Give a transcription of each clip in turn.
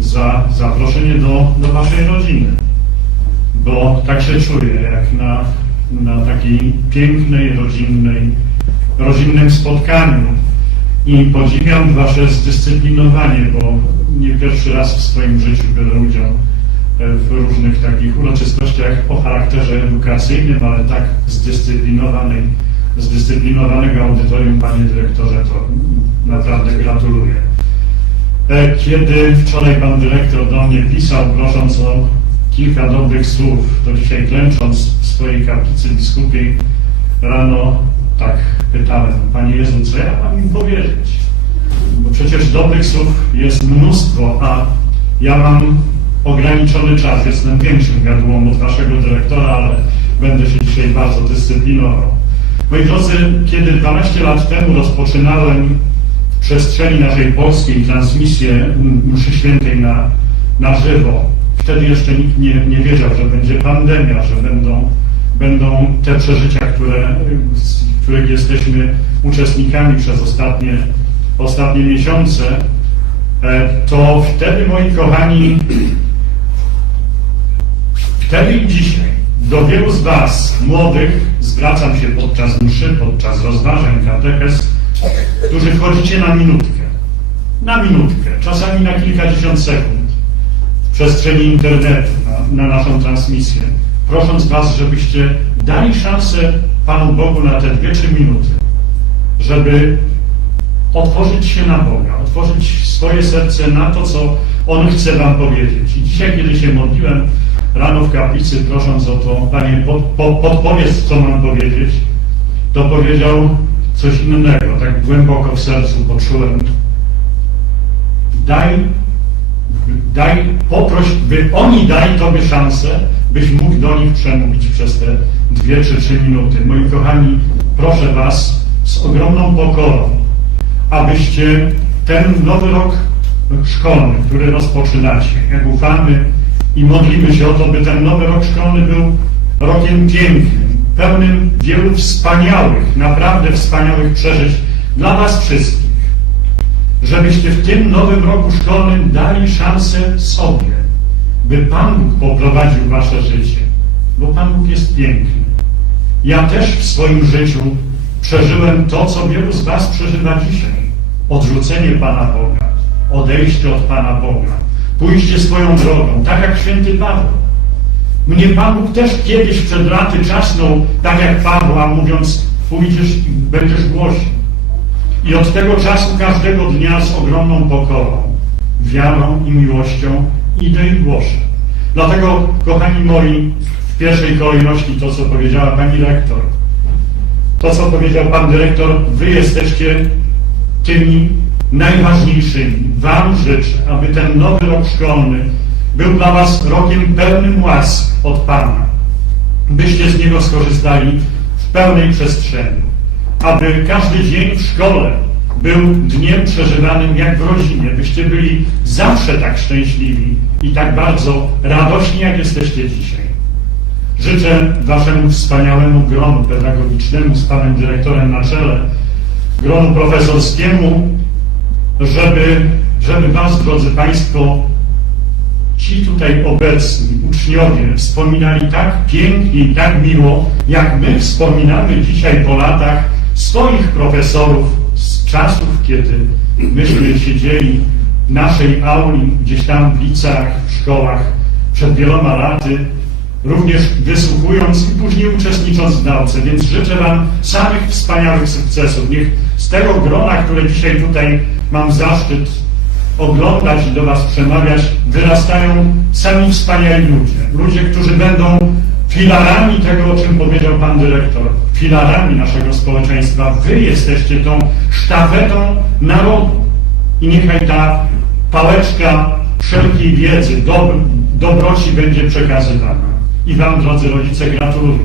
za zaproszenie do, do Waszej rodziny, bo tak się czuję, jak na, na takiej pięknej, rodzinnej, rodzinnym spotkaniu i podziwiam Wasze zdyscyplinowanie, bo nie pierwszy raz w swoim życiu biorę udział e, w różnych takich uroczystościach o charakterze edukacyjnym, ale tak zdyscyplinowanej, zdyscyplinowanego audytorium, Panie Dyrektorze, to naprawdę gratuluję. E, Kiedy wczoraj Pan Dyrektor do mnie pisał, prosząc o kilka dobrych słów, to dzisiaj klęcząc w swojej kaplicy biskupiej, rano tak pytałem, Panie Jezu, co ja mam im powiedzieć? Bo przecież dobrych słów jest mnóstwo, a ja mam ograniczony czas, jestem większym gardłą od Waszego dyrektora, ale będę się dzisiaj bardzo dyscyplinował. Moi drodzy, kiedy 12 lat temu rozpoczynałem przestrzeni naszej polskiej transmisję mszy świętej na, na żywo, wtedy jeszcze nikt nie, nie wiedział, że będzie pandemia, że będą, będą te przeżycia, które, których jesteśmy uczestnikami przez ostatnie, ostatnie miesiące, e, to wtedy, moi kochani, wtedy i dzisiaj do wielu z Was, młodych, zwracam się podczas mszy, podczas rozważań, katechez, którzy wchodzicie na minutkę, na minutkę, czasami na kilkadziesiąt sekund. W przestrzeni internetu, na, na naszą transmisję, prosząc Was, żebyście dali szansę Panu Bogu na te dwie, trzy minuty, żeby otworzyć się na Boga, otworzyć swoje serce na to, co On chce Wam powiedzieć. I dzisiaj, kiedy się modliłem rano w kaplicy, prosząc o to, Panie, pod, po, podpowiedz, co mam powiedzieć, to powiedział coś innego, tak głęboko w sercu poczułem. Daj, daj, poproś, by oni dali Tobie szansę, byś mógł do nich przemówić przez te dwie czy trzy minuty. Moi kochani, proszę Was z ogromną pokorą, abyście ten nowy rok szkolny, który rozpoczynacie, jak ufamy i modlimy się o to, by ten nowy rok szkolny był rokiem pięknym, pełnym wielu wspaniałych, naprawdę wspaniałych przeżyć dla Was wszystkich. Żebyście w tym nowym roku szkolnym dali szansę sobie, by Pan Bóg poprowadził Wasze życie, bo Pan Bóg jest piękny. Ja też w swoim życiu przeżyłem to, co wielu z Was przeżywa dzisiaj. Odrzucenie Pana Boga, odejście od Pana Boga, pójście swoją drogą, tak jak święty Paweł. Mnie Pan Bóg też kiedyś przed laty czasnął, tak jak Pawła, mówiąc, pójdziesz i będziesz głosił. I od tego czasu każdego dnia z ogromną pokorą, wiarą i miłością idę i głoszę. Dlatego, kochani moi, w pierwszej kolejności to, co powiedziała Pani Rektor, to, co powiedział Pan Dyrektor, Wy jesteście tymi najważniejszymi. Wam życzę, aby ten nowy rok szkolny był dla Was rokiem pełnym łask od Pana, byście z niego skorzystali w pełnej przestrzeni, aby każdy dzień w szkole był dniem przeżywanym jak w rodzinie, byście byli zawsze tak szczęśliwi i tak bardzo radośni, jak jesteście dzisiaj. Życzę Waszemu wspaniałemu gronu pedagogicznemu z Panem Dyrektorem na czele, gronu profesorskiemu, żeby, żeby Was, drodzy Państwo, ci tutaj obecni uczniowie wspominali tak pięknie i tak miło, jak my wspominamy dzisiaj po latach swoich profesorów z czasów, kiedy myśmy siedzieli w naszej auli, gdzieś tam w licach, w szkołach przed wieloma laty, również wysłuchując i później uczestnicząc w nauce. Więc życzę Wam samych wspaniałych sukcesów. Niech z tego grona, które dzisiaj tutaj mam zaszczyt oglądać i do Was przemawiać, wyrastają sami wspaniali ludzie. Ludzie, którzy będą filarami tego, o czym powiedział Pan Dyrektor, filarami naszego społeczeństwa. Wy jesteście tą sztafetą narodu. I niechaj ta pałeczka wszelkiej wiedzy, dob dobroci będzie przekazywana. I Wam, drodzy rodzice, gratuluję,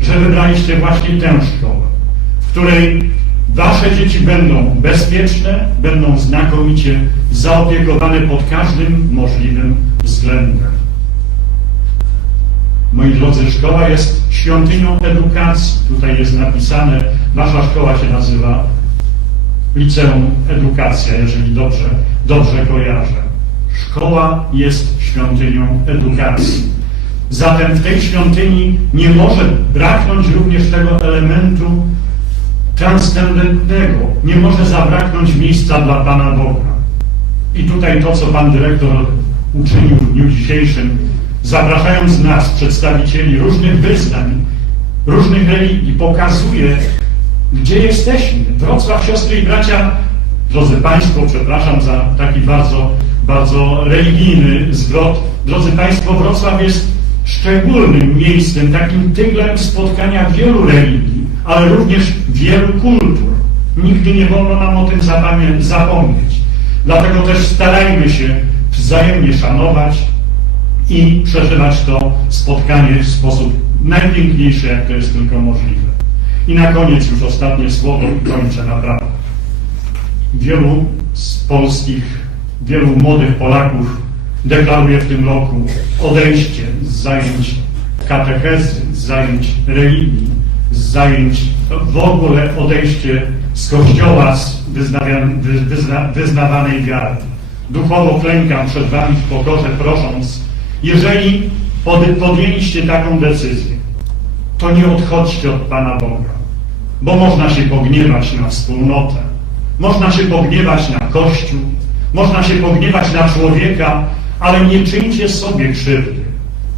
że wybraliście właśnie tę szkołę, w której Wasze dzieci będą bezpieczne, będą znakomicie zaopiekowane pod każdym możliwym względem. Moi drodzy, szkoła jest świątynią edukacji. Tutaj jest napisane, Wasza szkoła się nazywa Liceum Edukacja, jeżeli dobrze, dobrze kojarzę. Szkoła jest świątynią edukacji. Zatem w tej świątyni nie może braknąć również tego elementu transcendentnego. Nie może zabraknąć miejsca dla Pana Boga. I tutaj to, co Pan Dyrektor uczynił w dniu dzisiejszym, zapraszając nas, przedstawicieli różnych wyznań, różnych religii, pokazuje, gdzie jesteśmy. Wrocław, siostry i bracia, drodzy Państwo, przepraszam za taki bardzo, bardzo religijny zwrot. Drodzy Państwo, Wrocław jest szczególnym miejscem, takim tyglem spotkania wielu religii, ale również wielu kultur. Nigdy nie wolno nam o tym zapomnieć. Dlatego też starajmy się wzajemnie szanować i przeżywać to spotkanie w sposób najpiękniejszy, jak to jest tylko możliwe. I na koniec już ostatnie słowo i kończę naprawdę. Wielu z polskich, wielu młodych Polaków deklaruje w tym roku odejście z zajęć katechezy, z zajęć religii, z zajęć w ogóle odejście z kościoła, z wy- wyzna, wyznawanej wiary. Duchowo klękam przed Wami w pokorze, prosząc, jeżeli pod, podjęliście taką decyzję, to nie odchodźcie od Pana Boga, bo można się pogniewać na wspólnotę, można się pogniewać na Kościół, można się pogniewać na człowieka, ale nie czyńcie sobie krzywdy,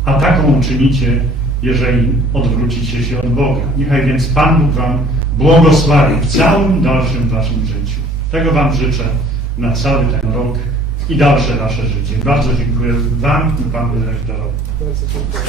a taką uczynicie, jeżeli odwrócicie się od Boga. Niechaj więc Pan Bóg Wam błogosławi w całym dalszym Waszym życiu. Tego Wam życzę na cały ten rok i dalsze Wasze życie. Bardzo dziękuję Wam i Panu Dyrektorowi. Bardzo dziękuję.